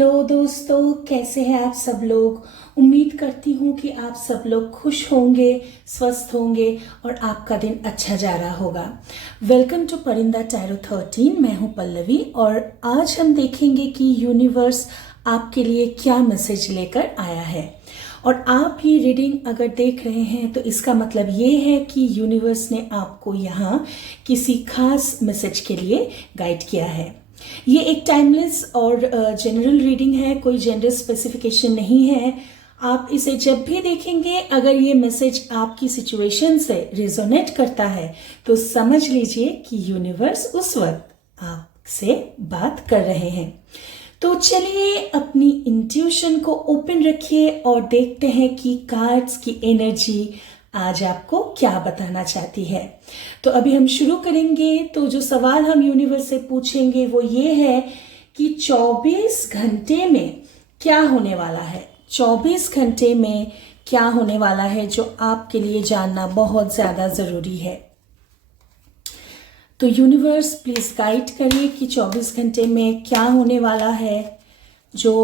Hello दोस्तों, कैसे हैं आप सब लोग। उम्मीद करती हूँ कि आप सब लोग खुश होंगे, स्वस्थ होंगे और आपका दिन अच्छा जा रहा होगा। वेलकम टू परिंदा टैरो 13। मैं हूँ पल्लवी और आज हम देखेंगे कि यूनिवर्स आपके लिए क्या मैसेज लेकर आया है। और आप ये रीडिंग अगर देख रहे हैं तो इसका मतलब ये है कि यूनिवर्स ने आपको यहाँ किसी खास मैसेज के लिए गाइड किया है। ये एक टाइमलेस और जनरल रीडिंग है, कोई जेंडर स्पेसिफिकेशन नहीं है। आप इसे जब भी देखेंगे, अगर ये मैसेज आपकी सिचुएशन से रिजोनेट करता है तो समझ लीजिए कि यूनिवर्स उस वक्त आपसे बात कर रहे हैं। तो चलिए अपनी इंट्यूशन को ओपन रखिए और देखते हैं कि कार्ड्स की एनर्जी आज आपको क्या बताना चाहती है। तो अभी हम शुरू करेंगे। तो जो सवाल हम यूनिवर्स से पूछेंगे वो ये है कि 24 घंटे में क्या होने वाला है। 24 घंटे में क्या होने वाला है जो आपके लिए जानना बहुत ज़्यादा ज़रूरी है। तो यूनिवर्स प्लीज़ गाइड करिए कि 24 घंटे में क्या होने वाला है जो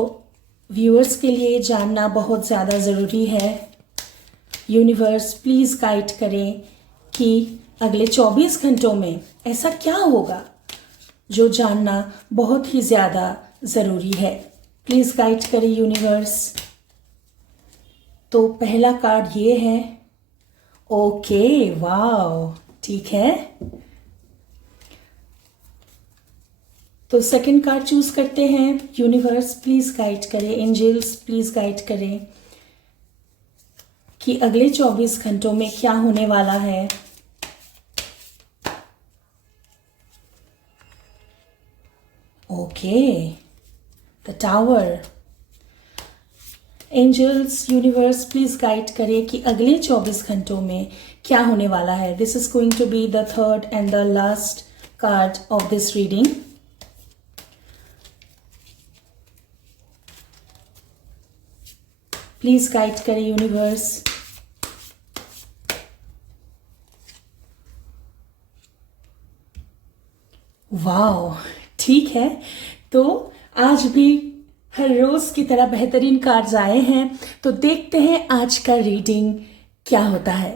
व्यूअर्स के लिए जानना बहुत ज़्यादा ज़रूरी है। यूनिवर्स प्लीज़ गाइड करें कि अगले 24 घंटों में ऐसा क्या होगा जो जानना बहुत ही ज़्यादा ज़रूरी है। प्लीज़ गाइड करें यूनिवर्स। तो पहला कार्ड ये है। ओके, वाओ, ठीक है। तो सेकंड कार्ड चूज करते हैं। यूनिवर्स प्लीज़ गाइड करें, एंजल्स प्लीज़ गाइड करें कि अगले 24 घंटों में क्या होने वाला है। Okay, the tower. Angels, universe please guide करें कि अगले 24 घंटों में क्या होने वाला है। This is going to be the third and the last card of this reading. Please guide करें यूनिवर्स। वाओ, ठीक है। तो आज भी हर रोज की तरह बेहतरीन कार्ड्स आए हैं। तो देखते हैं आज का रीडिंग क्या होता है।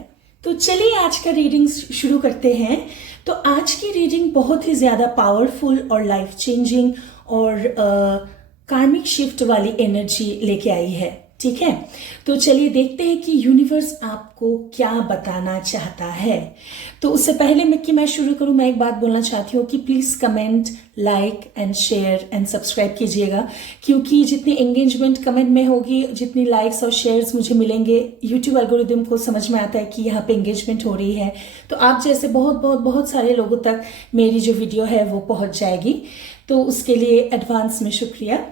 तो चलिए आज का रीडिंग शुरू करते हैं। तो आज की रीडिंग बहुत ही ज्यादा पावरफुल और लाइफ चेंजिंग और कार्मिक शिफ्ट वाली एनर्जी लेके आई है, ठीक है। तो चलिए देखते हैं कि यूनिवर्स आपको क्या बताना चाहता है। तो उससे पहले मैं शुरू करूं, मैं एक बात बोलना चाहती हूँ कि please comment, like and share and subscribe कीजिएगा, क्योंकि जितनी एंगेजमेंट कमेंट में होगी, जितनी लाइक्स और शेयर्स मुझे मिलेंगे, यूट्यूब एल्गोरिदम को समझ में आता है कि यहाँ पे एंगेजमेंट हो रही है। तो आप जैसे बहुत सारे लोगों तक मेरी जो वीडियो है वो पहुंच जाएगी। तो उसके लिए एडवांस में शुक्रिया।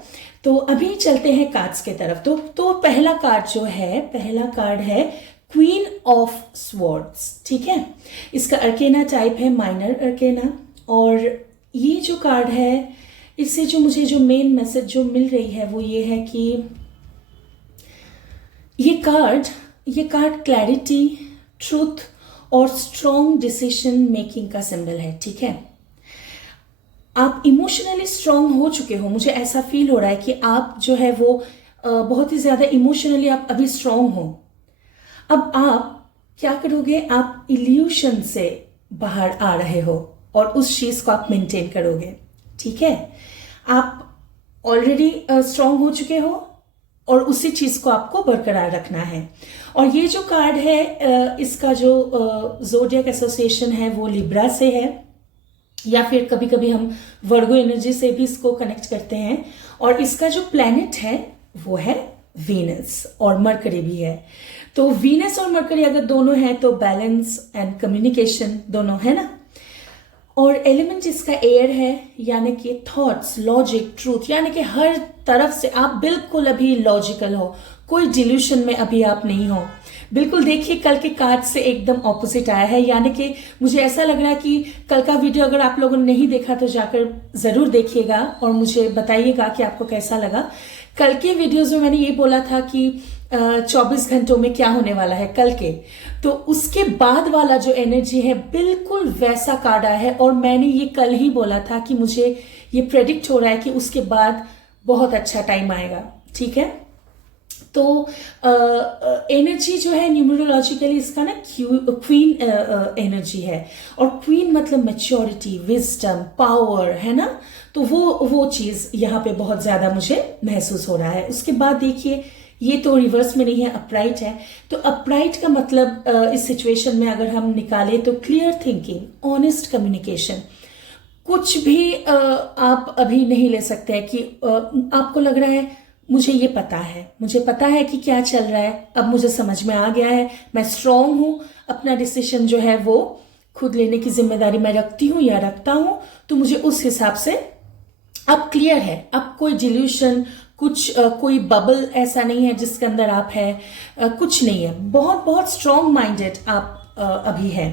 तो अभी चलते हैं कार्ड्स के तरफ। तो पहला कार्ड जो है, पहला कार्ड है क्वीन ऑफ स्वॉर्ड्स, ठीक है। इसका अर्केना टाइप है माइनर अर्केना। और ये जो कार्ड है, इससे जो मुझे जो मेन मैसेज जो मिल रही है वो ये है कि ये कार्ड क्लैरिटी, ट्रूथ और स्ट्रॉन्ग डिसीजन मेकिंग का सिंबल है, ठीक है। आप इमोशनली स्ट्रांग हो चुके हो, मुझे ऐसा फील हो रहा है कि आप जो है वो बहुत ही ज्यादा इमोशनली आप अभी स्ट्रांग हो। अब आप क्या करोगे, आप इल्यूशन से बाहर आ रहे हो और उस चीज को आप मेंटेन करोगे, ठीक है। आप ऑलरेडी स्ट्रांग हो चुके हो और उसी चीज को आपको बरकरार रखना है। और ये जो कार्ड है, इसका जो ज़ोडिएक एसोसिएशन है वो लिब्रा से है, या फिर कभी कभी हम वर्गो एनर्जी से भी इसको कनेक्ट करते हैं। और इसका जो प्लैनेट है वो है वीनस, और मरकरी भी है। तो वीनस और मरकरी अगर दोनों हैं तो बैलेंस एंड कम्युनिकेशन दोनों है ना। और एलिमेंट इसका एयर है, यानी कि थॉट्स, लॉजिक, ट्रूथ, यानी कि हर तरफ से आप बिल्कुल अभी लॉजिकल हो, कोई डिल्यूशन में अभी आप नहीं हो। बिल्कुल देखिए, कल के कार्ड से एकदम ऑपोजिट आया है, यानी कि मुझे ऐसा लग रहा है कि कल का वीडियो अगर आप लोगों ने नहीं देखा तो जाकर जरूर देखिएगा और मुझे बताइएगा कि आपको कैसा लगा। कल के वीडियोज में मैंने ये बोला था कि 24 घंटों में क्या होने वाला है कल के, तो उसके बाद वाला जो एनर्जी है बिल्कुल वैसा कार्ड आया है। और मैंने ये कल ही बोला था कि मुझे ये प्रेडिक्ट हो रहा है कि उसके बाद बहुत अच्छा टाइम आएगा, ठीक है। तो एनर्जी जो है न्यूमरोलॉजिकली इसका ना क्वीन एनर्जी है, और क्वीन मतलब मैच्योरिटी, विजडम, पावर, है ना। तो वो चीज़ यहाँ पे बहुत ज़्यादा मुझे महसूस हो रहा है। उसके बाद देखिए, ये तो रिवर्स में नहीं है, अपराइट है। तो अपराइट का मतलब इस सिचुएशन में अगर हम निकालें तो क्लियर थिंकिंग, ऑनेस्ट कम्युनिकेशन। कुछ भी आप अभी नहीं ले सकते हैं कि आपको लग रहा है मुझे ये पता है, मुझे पता है कि क्या चल रहा है, अब मुझे समझ में आ गया है, मैं स्ट्रांग हूँ, अपना डिसीजन जो है वो खुद लेने की जिम्मेदारी मैं रखती हूँ या रखता हूँ। तो मुझे उस हिसाब से अब क्लियर है, अब कोई डिल्यूशन, कुछ कोई बबल ऐसा नहीं है जिसके अंदर आप है, कुछ नहीं है, बहुत बहुत स्ट्रांग माइंडेड आप अभी है।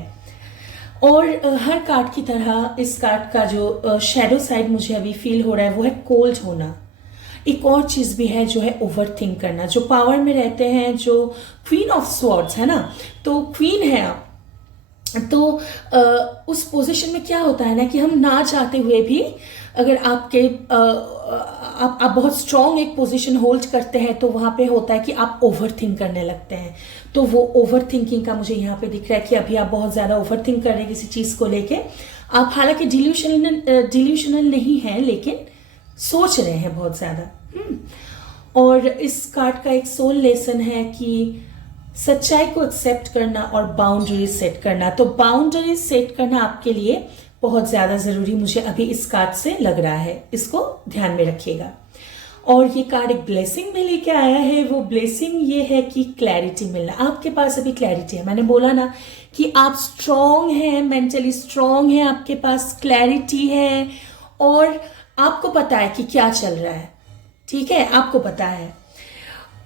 और हर कार्ड की तरह इस कार्ड का जो शैडो साइड मुझे अभी फील हो रहा है वो है कोल्ड होना। एक और चीज भी है जो है ओवर थिंक करना। जो पावर में रहते हैं, जो क्वीन ऑफ स्वॉर्ड्स है ना, तो क्वीन है आप, तो उस पोजीशन में क्या होता है ना कि हम ना चाहते हुए भी अगर आपके आप बहुत स्ट्रांग एक पोजीशन होल्ड करते हैं तो वहां पे होता है कि आप ओवर थिंक करने लगते हैं। तो वो ओवर थिंकिंग का मुझे यहाँ पे दिख रहा है कि अभी आप बहुत ज्यादा ओवर थिंक कर रहे हैं किसी चीज को लेके। आप हालांकि डिल्यूशनल नहीं है, लेकिन सोच रहे हैं बहुत ज्यादा। और इस कार्ड का एक सोल लेसन है कि सच्चाई को एक्सेप्ट करना और बाउंड्रीज सेट करना। तो बाउंड्रीज सेट करना आपके लिए बहुत ज्यादा जरूरी मुझे अभी इस कार्ड से लग रहा है, इसको ध्यान में रखिएगा। और ये कार्ड एक ब्लेसिंग में लेके आया है। वो ब्लेसिंग ये है कि क्लैरिटी मिलना। आपके पास अभी क्लैरिटी है, मैंने बोला ना कि आप स्ट्रांग हैं, मेंटली स्ट्रांग हैं, आपके पास क्लैरिटी है और आपको पता है कि क्या चल रहा है, ठीक है, आपको पता है।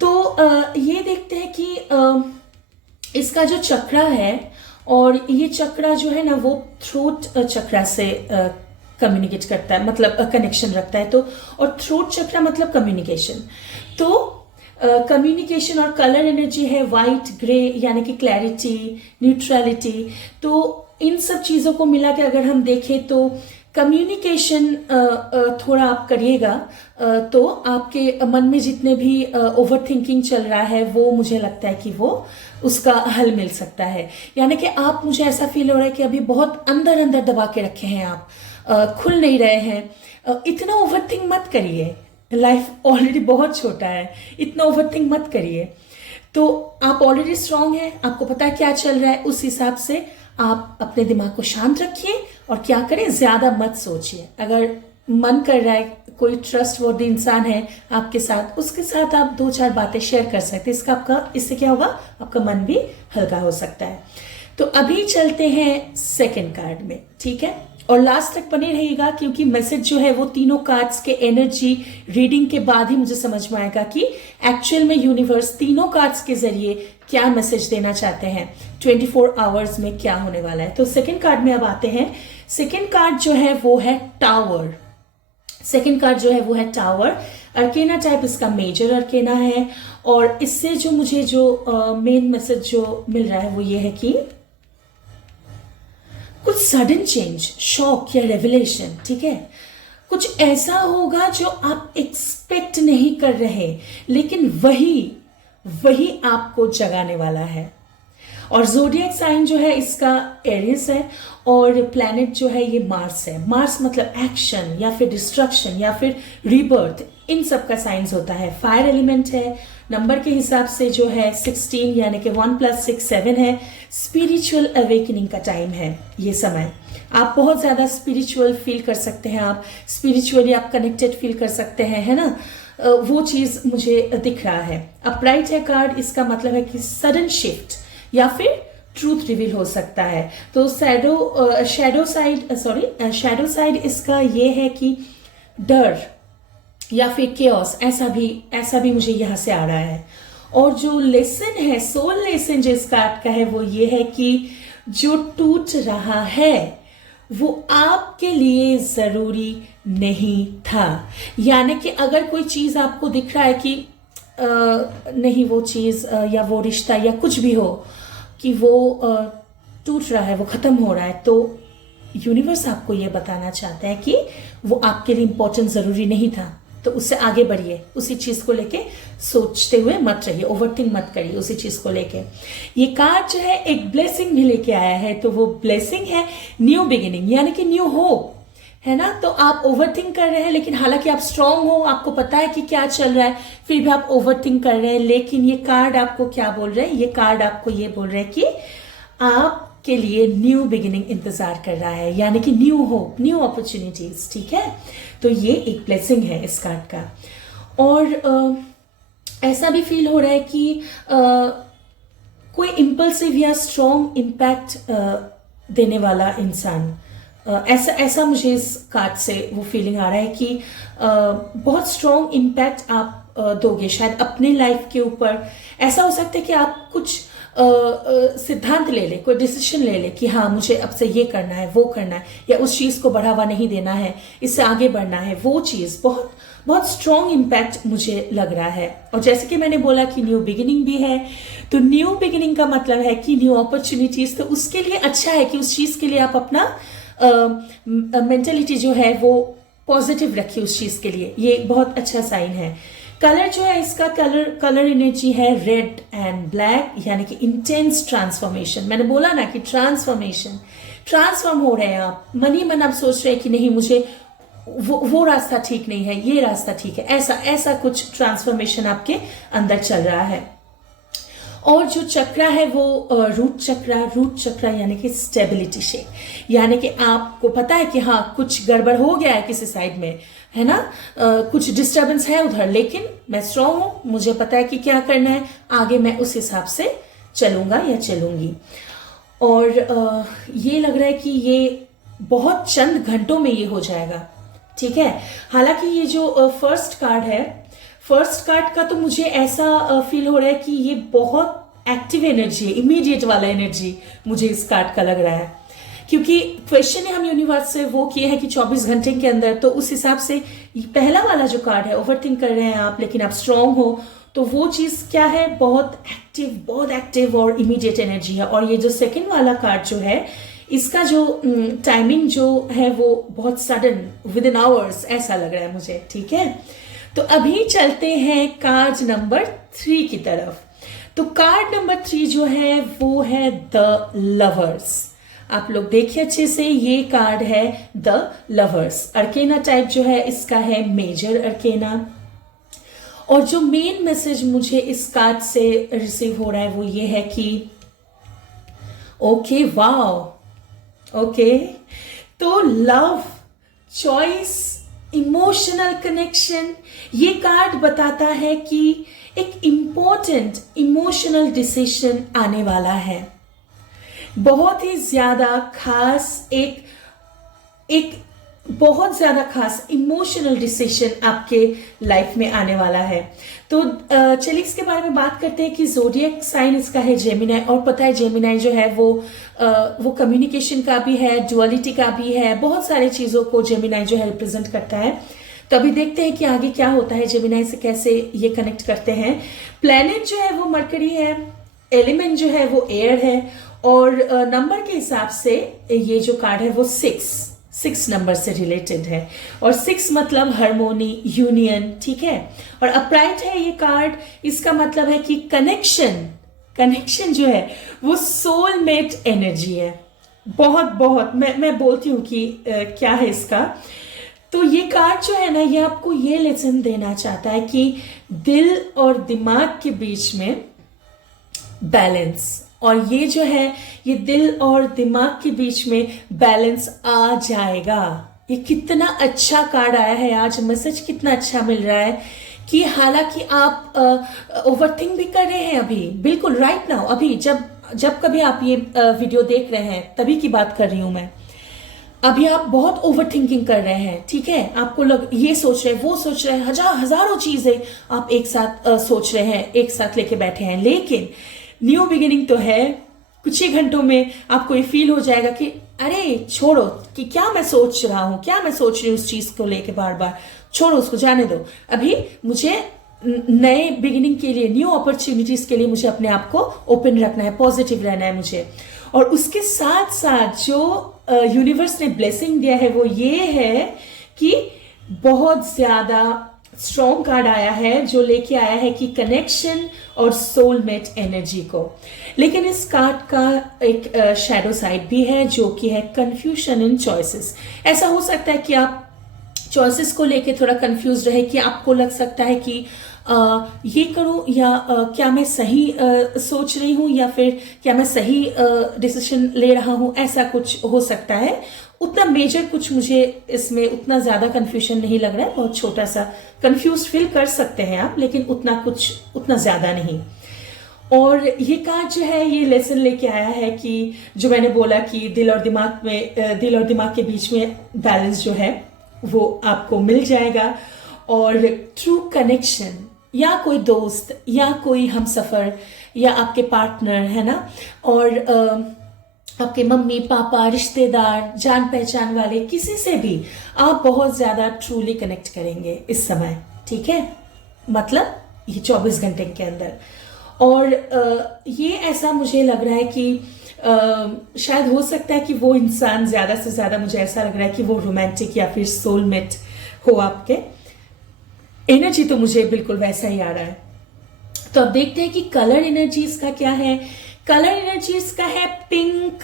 तो ये देखते हैं कि इसका जो चक्रा है, और ये चक्रा जो है ना वो थ्रोट चक्रा से कम्युनिकेट करता है, मतलब कनेक्शन रखता है। तो और थ्रोट चक्रा मतलब कम्युनिकेशन। तो कम्युनिकेशन और कलर एनर्जी है वाइट, ग्रे, यानी कि क्लैरिटी, न्यूट्रलिटी। तो इन सब चीज़ों को मिला के अगर हम देखें तो कम्युनिकेशन थोड़ा आप करिएगा तो आपके मन में जितने भी ओवर थिंकिंग चल रहा है वो मुझे लगता है कि वो उसका हल मिल सकता है। यानी कि आप, मुझे ऐसा फील हो रहा है कि अभी बहुत अंदर अंदर दबा के रखे हैं आप, खुल नहीं रहे हैं। इतना ओवर थिंक मत करिए, लाइफ ऑलरेडी बहुत छोटा है, इतना ओवर थिंक मत करिए। तो आप ऑलरेडी स्ट्रांग हैं, आपको पता है क्या चल रहा है, उस हिसाब से आप अपने दिमाग को शांत रखिए और क्या करें, ज्यादा मत सोचिए। अगर मन कर रहा है, कोई ट्रस्टवर्दी इंसान है आपके साथ, उसके साथ आप 2-4 बातें शेयर कर सकते हैं। इससे क्या होगा, आपका मन भी हल्का हो सकता है। तो अभी चलते हैं सेकंड कार्ड में, ठीक है, और लास्ट तक बने रहिएगा क्योंकि मैसेज जो है वो तीनों कार्ड्स के एनर्जी रीडिंग के बाद ही मुझे समझ में आएगा कि एक्चुअल में यूनिवर्स तीनों कार्ड्स के जरिए क्या मैसेज देना चाहते हैं, 24 आवर्स में क्या होने वाला है। तो सेकंड कार्ड में अब आते हैं। सेकंड कार्ड जो है वो है टावर। सेकंड कार्ड जो है वो है टावर। अर्केना टाइप इसका मेजर अर्केना है, और इससे जो मुझे जो मेन मैसेज जो मिल रहा है वो ये है कि कुछ सडन चेंज, शॉक या रेवलेशन, ठीक है, कुछ ऐसा होगा जो आप एक्सपेक्ट नहीं कर रहे, लेकिन वही आपको जगाने वाला है। और जोडियक साइन जो है इसका एरियस है, और प्लैनेट जो है ये मार्स है। मार्स मतलब एक्शन या फिर डिस्ट्रक्शन या फिर रीबर्थ, इन सब का साइंस होता है। फायर एलिमेंट है, नंबर के हिसाब से जो है 16 यानी कि 1 + 6 7 है। स्पिरिचुअल अवेकनिंग का टाइम है ये समय। आप बहुत ज्यादा स्पिरिचुअल फील कर सकते हैं, आप स्पिरिचुअली आप कनेक्टेड फील कर सकते हैं, है ना, वो चीज मुझे दिख रहा है। अपराइट है कार्ड, इसका मतलब है कि सडन शिफ्ट या फिर ट्रूथ रिवील हो सकता है। तो शैडो साइड इसका ये है कि डर या फिर केओस, ऐसा भी मुझे यहां से आ रहा है। और जो लेसन है, सोल लेसन जो इस कार्ड का है वो ये है कि जो टूट रहा है वो आपके लिए जरूरी नहीं था। यानी कि अगर कोई चीज आपको दिख रहा है कि नहीं, वो चीज या वो रिश्ता या कुछ भी हो कि वो टूट रहा है, वो खत्म हो रहा है, तो यूनिवर्स आपको ये बताना चाहता है कि वो आपके लिए इंपॉर्टेंट जरूरी नहीं था। तो उससे आगे बढ़िए, उसी चीज को लेके सोचते हुए मत रहिए, ओवरथिंक मत करिए उसी चीज को लेके। ये कार्ड जो है एक ब्लेसिंग भी लेके आया है, तो वो ब्लेसिंग है न्यू बिगिनिंग, यानी कि न्यू होप, है ना। तो आप ओवरथिंक कर रहे हैं, लेकिन हालांकि आप स्ट्रांग हो, आपको पता है कि क्या चल रहा है, फिर भी आप ओवरथिंक कर रहे हैं। लेकिन ये कार्ड आपको क्या बोल रहे हैं, ये कार्ड आपको ये बोल रहे हैं कि आपके लिए न्यू बिगिनिंग इंतजार कर रहा है, यानी कि न्यू होप, न्यू अपॉर्चुनिटीज, ठीक है। तो ये एक ब्लेसिंग है इस कार्ड का। और ऐसा भी फील हो रहा है कि कोई इम्पल्सिव या स्ट्रॉन्ग इम्पैक्ट देने वाला इंसान, ऐसा मुझे इस कार्ड से वो फीलिंग आ रहा है कि बहुत स्ट्रॉन्ग इम्पैक्ट आप दोगे शायद अपने लाइफ के ऊपर। ऐसा हो सकता है कि आप कुछ सिद्धांत ले ले, कोई डिसीजन ले ले कि हाँ मुझे अब से ये करना है, वो करना है, या उस चीज़ को बढ़ावा नहीं देना है, इससे आगे बढ़ना है, वो चीज़ बहुत बहुत स्ट्रॉन्ग इम्पैक्ट मुझे लग रहा है। और जैसे कि मैंने बोला कि न्यू बिगिनिंग भी है, तो न्यू बिगिनिंग का मतलब है कि न्यू अपॉर्चुनिटीज, तो उसके लिए अच्छा है कि उस चीज़ के लिए आप अपना मेंटेलिटी जो है वो पॉजिटिव रखिए उस चीज़ के लिए, ये बहुत अच्छा साइन है। कलर जो है इसका, कलर एनर्जी है रेड एंड ब्लैक, यानी कि इंटेंस ट्रांसफॉर्मेशन। मैंने बोला ना कि ट्रांसफॉर्म हो रहे हैं आप, मन ही मन आप सोच रहे हैं कि नहीं मुझे वो रास्ता ठीक नहीं है, ये रास्ता ठीक है, ऐसा कुछ ट्रांसफॉर्मेशन आपके अंदर चल रहा है। और जो चक्रा है वो रूट चक्रा यानी कि स्टेबिलिटी शेप, यानी कि आपको पता है कि हाँ कुछ गड़बड़ हो गया है किसी साइड में, है ना, कुछ डिस्टर्बेंस है उधर, लेकिन मैं स्ट्रांग हूँ, मुझे पता है कि क्या करना है, आगे मैं उस हिसाब से चलूंगा या चलूंगी। और ये लग रहा है कि ये बहुत चंद घंटों में ये हो जाएगा, ठीक है। हालांकि ये जो फर्स्ट कार्ड है, फर्स्ट कार्ड का तो मुझे ऐसा फील हो रहा है कि ये बहुत एक्टिव एनर्जी है, इमीडिएट वाला एनर्जी मुझे इस कार्ड का लग रहा है, क्योंकि क्वेश्चन है हम यूनिवर्स से वो किए हैं कि 24 घंटे के अंदर, तो उस हिसाब से पहला वाला जो कार्ड है, ओवरथिंक कर रहे हैं आप लेकिन आप स्ट्रांग हो, तो वो चीज क्या है, बहुत एक्टिव और इमीडिएट एनर्जी है। और ये जो सेकेंड वाला कार्ड जो है, इसका जो टाइमिंग जो है वो बहुत सडन, विद इन आवर्स, ऐसा लग रहा है मुझे, ठीक है। तो अभी चलते हैं कार्ड नंबर 3 की तरफ। तो कार्ड नंबर 3 जो है वो है द लवर्स। आप लोग देखिए अच्छे से, ये कार्ड है द लवर्स। अर्केना टाइप जो है इसका है मेजर अर्केना। और जो मेन मैसेज मुझे इस कार्ड से रिसीव हो रहा है वो ये है कि ओके, वाओ, ओके, तो लव, चॉइस, इमोशनल कनेक्शन, ये कार्ड बताता है कि एक इम्पोर्टेंट इमोशनल डिसीजन आने वाला है, बहुत ही ज्यादा खास, एक बहुत ज्यादा खास इमोशनल डिसीजन आपके लाइफ में आने वाला है। तो चलिए इसके बारे में बात करते हैं कि ज़ोडिएक साइन इसका है जेमिनाई। और पता है जेमिनाई जो है वो कम्युनिकेशन का भी है, डुअलिटी का भी है, बहुत सारी चीज़ों को जेमिनाई जो है रिप्रेजेंट करता है। तो अभी देखते हैं कि आगे क्या होता है, जेमिनाई से कैसे ये कनेक्ट करते हैं। प्लैनेट जो है वो मरकरी है, एलिमेंट जो है वो एयर है, और नंबर के हिसाब से ये जो कार्ड है वो 6 नंबर से रिलेटेड है। और 6 मतलब हार्मोनी, यूनियन, ठीक है। और अपराइट है ये कार्ड, इसका मतलब है कि कनेक्शन जो है वो सोलमेट एनर्जी है। बहुत मैं बोलती हूँ कि क्या है इसका। तो ये कार्ड जो है ना, ये आपको ये लेसन देना चाहता है कि दिल और दिमाग के बीच में बैलेंस, और ये जो है ये दिल और दिमाग के बीच में बैलेंस आ जाएगा। ये कितना अच्छा कार्ड आया है आज, मैसेज कितना अच्छा मिल रहा है कि हालांकि आप ओवरथिंक भी कर रहे हैं अभी, बिल्कुल राइट नाउ, अभी जब कभी आप ये वीडियो देख रहे हैं तभी की बात कर रही हूं मैं। अभी आप बहुत ओवरथिंकिंग कर रहे हैं, ठीक है, आपको ये सोच रहे हैं, वो सोच रहे हैं, हजारों चीजें आप एक साथ सोच रहे हैं, एक साथ लेके बैठे हैं। लेकिन न्यू बिगिनिंग तो है, कुछ ही घंटों में आपको ये फील हो जाएगा कि अरे छोड़ो, कि क्या मैं सोच रहा हूं, क्या मैं सोच रही हूँ उस चीज को लेके बार बार, छोड़ो उसको, जाने दो। अभी मुझे नए बिगिनिंग के लिए, न्यू अपॉर्चुनिटीज के लिए मुझे अपने आप को ओपन रखना है, पॉजिटिव रहना है मुझे। और उसके साथ साथ जो यूनिवर्स ने ब्लेसिंग दिया है वो ये है कि बहुत ज्यादा स्ट्रॉन्ग कार्ड आया है जो लेके आया है कि कनेक्शन और सोलमेट एनर्जी को। लेकिन इस कार्ड का एक शैडो साइड भी है जो कि है कंफ्यूजन इन चॉइसेस। ऐसा हो सकता है कि आप चॉइसेस को लेके थोड़ा कंफ्यूज रहे, कि आपको लग सकता है कि ये करूं या क्या मैं सही सोच रही हूं या फिर क्या मैं सही डिसीजन ले रहा हूं, ऐसा कुछ हो सकता है। उतना मेजर कुछ मुझे इसमें उतना ज़्यादा कंफ्यूजन नहीं लग रहा है, बहुत छोटा सा कंफ्यूज फील कर सकते हैं आप, लेकिन उतना ज़्यादा नहीं। और ये कार्ड जो है ये लेसन लेके आया है कि जो मैंने बोला कि दिल और दिमाग के बीच में बैलेंस जो है वो आपको मिल जाएगा। और ट्रू कनेक्शन या कोई दोस्त या कोई हमसफर या आपके पार्टनर है ना, और आपके मम्मी पापा रिश्तेदार जान पहचान वाले किसी से भी आप बहुत ज़्यादा ट्रूली कनेक्ट करेंगे इस समय, ठीक है, मतलब ये 24 घंटे के अंदर। और ये ऐसा मुझे लग रहा है कि शायद हो सकता है कि वो इंसान ज़्यादा से ज़्यादा, मुझे ऐसा लग रहा है कि वो रोमांटिक या फिर सोलमेट हो आपके। एनर्जी तो मुझे बिल्कुल वैसा ही आ रहा है। तो अब देखते हैं कि कलर एनर्जीज का क्या है। कलर एनर्जीज का है पिंक,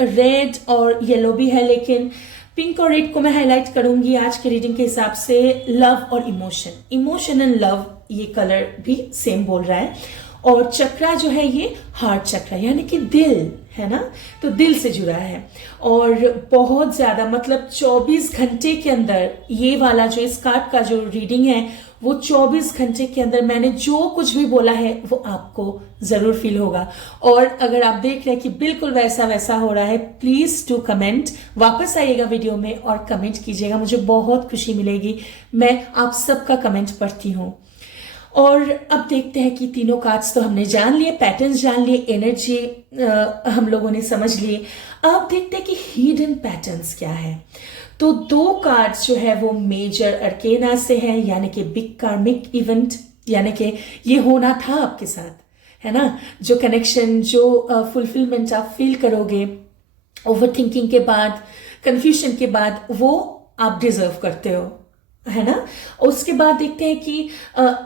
रेड और येलो भी है, लेकिन पिंक और रेड को मैं हाईलाइट करूंगी आज के रीडिंग के हिसाब से। लव और इमोशन एंड लव, ये कलर भी सेम बोल रहा है। और चक्रा जो है ये हार्ट चक्रा, यानी कि दिल है ना, तो दिल से जुड़ा है। और बहुत ज्यादा, मतलब 24 घंटे के अंदर ये वाला जो इस कार्ड का जो रीडिंग है वो 24 घंटे के अंदर मैंने जो कुछ भी बोला है वो आपको जरूर फील होगा। और अगर आप देख रहे हैं कि बिल्कुल वैसा वैसा हो रहा है, प्लीज टू कमेंट, वापस आइएगा वीडियो में और कमेंट कीजिएगा, मुझे बहुत खुशी मिलेगी। मैं आप सबका कमेंट पढ़ती हूँ। और अब देखते हैं कि तीनों कार्ड्स तो हमने जान लिए, पैटर्न्स जान लिए, एनर्जी हम लोगों ने समझ लिए। अब देखते हैं कि हिडन पैटर्न्स क्या है। तो 2 कार्ड्स जो है वो मेजर अर्केना से है, यानी कि बिग कार्मिक इवेंट, यानी कि ये होना था आपके साथ, है ना, जो कनेक्शन, जो फुलफिलमेंट आप फील करोगे ओवर थिंकिंग के बाद, कंफ्यूजन के बाद, वो आप डिजर्व करते हो, है ना। उसके बाद देखते हैं कि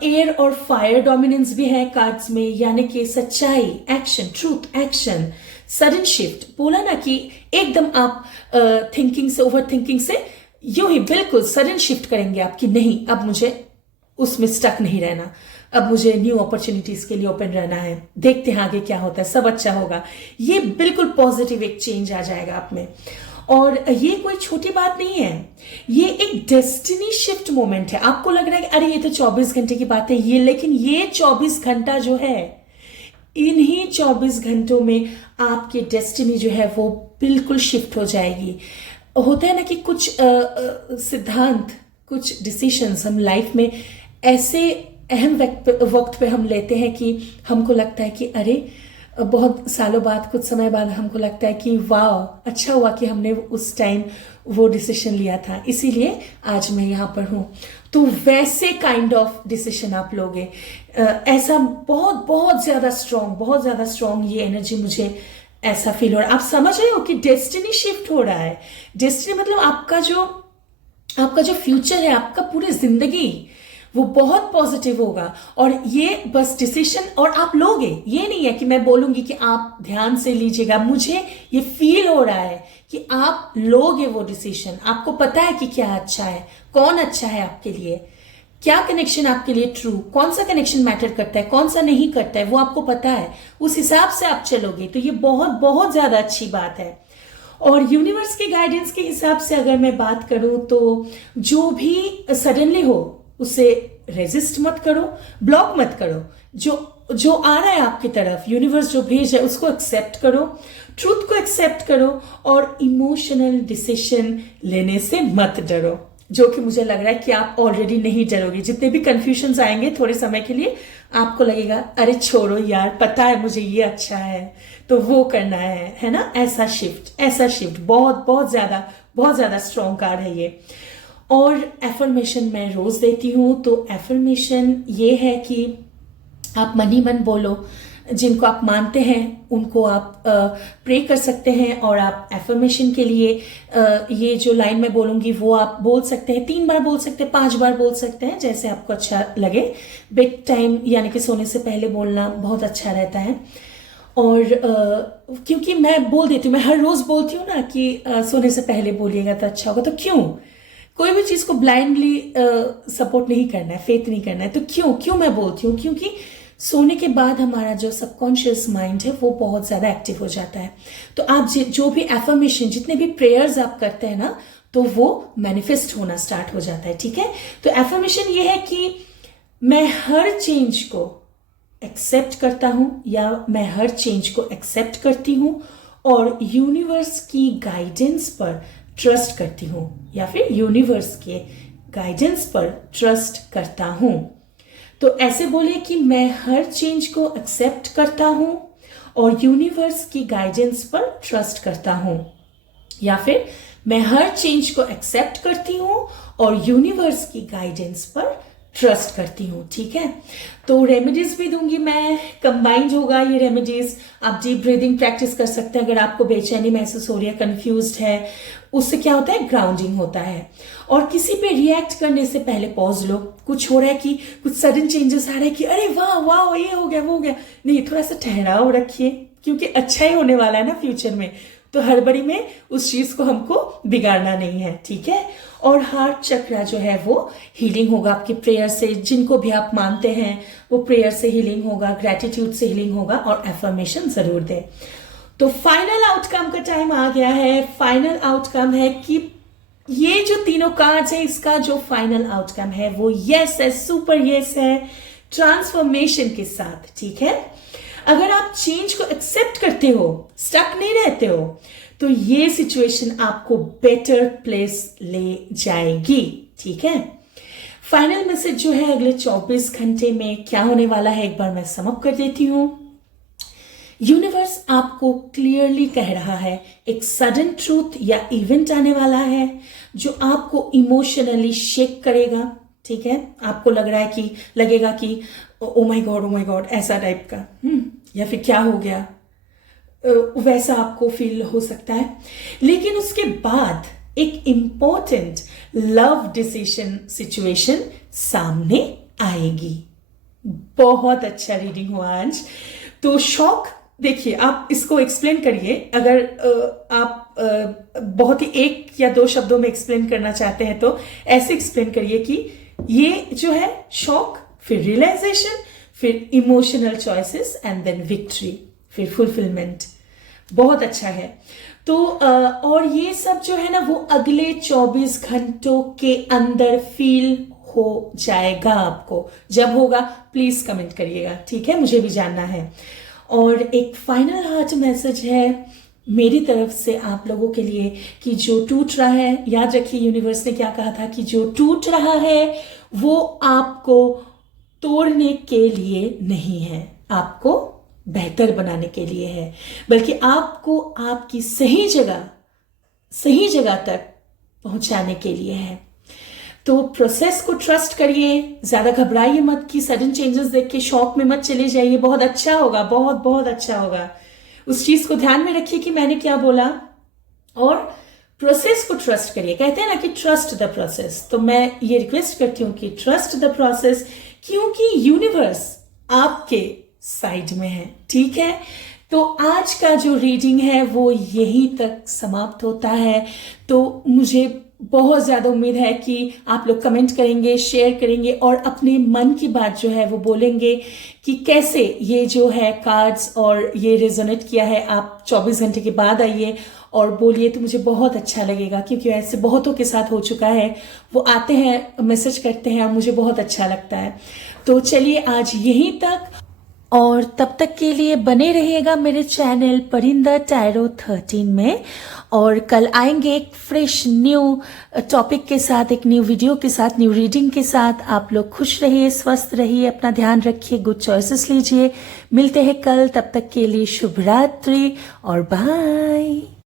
एयर और फायर डोमिनेंस भी है कार्ड्स में, यानी कि सच्चाई, action, truth, action, sudden shift. बोला ना कि एकदम आप थिंकिंग से, ओवर थिंकिंग से यूं ही बिल्कुल सडन शिफ्ट करेंगे आप कि नहीं, अब मुझे उसमें स्टक नहीं रहना, अब मुझे न्यू अपॉर्चुनिटीज के लिए ओपन रहना है, देखते हैं आगे क्या होता है, सब अच्छा होगा। ये बिल्कुल पॉजिटिव एक चेंज आ जाएगा आप में। और ये कोई छोटी बात नहीं है, ये एक डेस्टिनी शिफ्ट मोमेंट है। आपको लग रहा है कि अरे ये तो 24 घंटे की बात है ये, लेकिन ये 24 घंटा जो है, इन्हीं 24 घंटों में आपकी डेस्टिनी जो है वो बिल्कुल शिफ्ट हो जाएगी। होता है ना कि कुछ सिद्धांत, कुछ डिसीशंस हम लाइफ में ऐसे अहम वक्त पे हम लेते हैं कि हमको लगता है कि अरे बहुत सालों बाद, कुछ समय बाद हमको लगता है कि वाह, अच्छा हुआ कि हमने उस टाइम वो डिसीजन लिया था, इसीलिए आज मैं यहाँ पर हूँ। तो वैसे काइंड ऑफ डिसीजन आप लोगे, ऐसा बहुत बहुत ज़्यादा स्ट्रॉन्ग ये एनर्जी मुझे ऐसा फील हो रहा है। आप समझ रहे हो कि डेस्टिनी शिफ्ट हो रहा है। डेस्टिनी मतलब आपका जो फ्यूचर है, आपका पूरी जिंदगी, वो बहुत पॉजिटिव होगा। और ये बस डिसीजन, और आप लोगे, ये नहीं है कि मैं बोलूंगी कि आप ध्यान से लीजिएगा, मुझे ये फील हो रहा है कि आप लोगे वो डिसीजन। आपको पता है कि क्या अच्छा है, कौन अच्छा है आपके लिए, क्या कनेक्शन आपके लिए ट्रू, कौन सा कनेक्शन मैटर करता है, कौन सा नहीं करता है, वो आपको पता है, उस हिसाब से आप चलोगे। तो ये बहुत बहुत ज्यादा अच्छी बात है। और यूनिवर्स के गाइडेंस के हिसाब से अगर मैं बात करूं तो जो भी सडनली हो उसे रेजिस्ट मत करो, ब्लॉक मत करो। जो आ रहा है आपकी तरफ, यूनिवर्स जो भेज है उसको एक्सेप्ट करो, ट्रूथ को एक्सेप्ट करो, और इमोशनल डिसीजन लेने से मत डरो, जो कि मुझे लग रहा है कि आप ऑलरेडी नहीं डरोगे। जितने भी कंफ्यूजन्स आएंगे थोड़े समय के लिए, आपको लगेगा अरे छोड़ो यार, पता है मुझे ये अच्छा है तो वो करना है ना। ऐसा शिफ्ट बहुत बहुत ज्यादा स्ट्रॉन्ग कार्ड है ये। और एफर्मेशन मैं रोज देती हूँ, तो एफर्मेशन ये है कि आप मन ही मन बोलो जिनको आप मानते हैं उनको आप प्रे कर सकते हैं, और आप एफर्मेशन के लिए ये जो लाइन मैं बोलूँगी वो आप बोल सकते हैं, 3 बार बोल सकते हैं, 5 बार बोल सकते हैं, जैसे आपको अच्छा लगे। बेड टाइम यानी कि सोने से पहले बोलना बहुत अच्छा रहता है। और क्योंकि मैं बोल देती हूँ, मैं हर रोज़ बोलती हूँ ना कि सोने से पहले बोलिएगा तो अच्छा होगा, तो क्यों कोई भी चीज़ को ब्लाइंडली सपोर्ट नहीं करना है, फेथ नहीं करना है, तो क्यों मैं बोलती हूँ, क्योंकि सोने के बाद हमारा जो सबकॉन्शियस माइंड है वो बहुत ज़्यादा एक्टिव हो जाता है। तो आप जो भी एफर्मेशन, जितने भी प्रेयर्स आप करते हैं ना, तो वो मैनिफेस्ट होना स्टार्ट हो जाता है। ठीक है, तो एफर्मेशन ये है कि मैं हर चेंज को एक्सेप्ट करता हूँ, या मैं हर चेंज को एक्सेप्ट करती हूँ, और यूनिवर्स की गाइडेंस पर ट्रस्ट करती हूँ, या फिर यूनिवर्स के गाइडेंस पर ट्रस्ट करता हूँ। तो ऐसे बोले कि मैं हर चेंज को एक्सेप्ट करता हूँ और यूनिवर्स की गाइडेंस पर ट्रस्ट करता हूँ, या फिर मैं हर चेंज को एक्सेप्ट करती हूँ और यूनिवर्स की गाइडेंस पर ट्रस्ट करती हूँ। ठीक है, तो रेमेडीज भी दूंगी मैं, कंबाइंड होगा ये रेमेडीज। आप डीप ब्रीदिंग प्रैक्टिस कर सकते हैं अगर आपको बेचैनी महसूस हो रही है, कंफ्यूज्ड है, उससे क्या होता है, ग्राउंडिंग होता है। और किसी पे रिएक्ट करने से पहले पॉज लो। कुछ हो रहा है कि कुछ सडन चेंजेस आ रहे हैं कि अरे वाह वाह ये हो गया वो हो गया, नहीं, थोड़ा सा ठहराव रखिए, क्योंकि अच्छा ही होने वाला है ना फ्यूचर में। तो हड़बड़ी में उस चीज को हमको बिगाड़ना नहीं है। ठीक है, और हार्ट चक्रा जो है वो हीलिंग होगा आपकी प्रेयर से, जिनको भी आप मानते हैं वो प्रेयर से हीलिंग होगा, ग्रेटिट्यूड से हीलिंग होगा, और एफर्मेशन जरूर दें। तो फाइनल आउटकम का टाइम आ गया है। फाइनल आउटकम है कि ये जो तीनों कार्ड्स है, इसका जो फाइनल आउटकम है वो यस है, सुपर यस है, ट्रांसफॉर्मेशन के साथ। ठीक है, अगर आप चेंज को एक्सेप्ट करते हो, स्टक नहीं रहते हो, तो ये सिचुएशन आपको बेटर प्लेस ले जाएगी। ठीक है, फाइनल मैसेज जो है अगले 24 घंटे में क्या होने वाला है, एक बार मैं सम अप कर देती हूं। यूनिवर्स आपको क्लियरली कह रहा है एक सडन ट्रूथ या इवेंट आने वाला है जो आपको इमोशनली शेक करेगा। ठीक है, आपको लगेगा कि ओ माय गॉड ऐसा टाइप का, या फिर क्या हो गया, वैसा आपको फील हो सकता है। लेकिन उसके बाद एक इंपॉर्टेंट लव डिसीजन सिचुएशन सामने आएगी। बहुत अच्छा रीडिंग हुआ आज। तो शॉक, देखिए आप इसको एक्सप्लेन करिए, अगर आप बहुत ही 1 या 2 शब्दों में एक्सप्लेन करना चाहते हैं तो ऐसे एक्सप्लेन करिए कि ये जो है शॉक, फिर रियलाइजेशन, फिर emotional choices and then victory, फिर फुलफिलमेंट। बहुत अच्छा है। तो और ये सब जो है ना वो अगले 24 घंटों के अंदर फील हो जाएगा आपको। जब होगा प्लीज कमेंट करिएगा। ठीक है, मुझे भी जानना है। और एक फाइनल हार्ट मैसेज है मेरी तरफ से आप लोगों के लिए कि जो टूट रहा है, याद रखिए यूनिवर्स ने क्या कहा था कि जो टूट रहा है वो आपको तोड़ने के लिए नहीं है, आपको बेहतर बनाने के लिए है, बल्कि आपको आपकी सही जगह तक पहुंचाने के लिए है। तो प्रोसेस को ट्रस्ट करिए, ज्यादा घबराइए मत कि सडन चेंजेस देख के शॉक में मत चले जाइए। बहुत अच्छा होगा, बहुत बहुत अच्छा होगा। उस चीज को ध्यान में रखिए कि मैंने क्या बोला, और प्रोसेस को ट्रस्ट करिए। कहते हैं ना कि ट्रस्ट द प्रोसेस, तो मैं ये रिक्वेस्ट करती हूँ कि ट्रस्ट द प्रोसेस, क्योंकि यूनिवर्स आपके साइड में है। ठीक है, तो आज का जो रीडिंग है वो यहीं तक समाप्त होता है। तो मुझे बहुत ज़्यादा उम्मीद है कि आप लोग कमेंट करेंगे, शेयर करेंगे और अपने मन की बात जो है वो बोलेंगे कि कैसे ये जो है कार्ड्स और ये रेजोनेट किया है। आप 24 घंटे के बाद आइए और बोलिए, तो मुझे बहुत अच्छा लगेगा, क्योंकि ऐसे बहुतों के साथ हो चुका है। वो आते हैं, मैसेज करते हैं और मुझे बहुत अच्छा लगता है। तो चलिए आज यहीं तक, और तब तक के लिए बने रहिएगा मेरे चैनल परिंदा टैरो 13 में। और कल आएंगे एक फ्रेश न्यू टॉपिक के साथ, एक न्यू वीडियो के साथ, न्यू रीडिंग के साथ। आप लोग खुश रहिए, स्वस्थ रहिए, अपना ध्यान रखिए, गुड चॉइसेस लीजिए। मिलते हैं कल, तब तक के लिए शुभ रात्रि और बाय।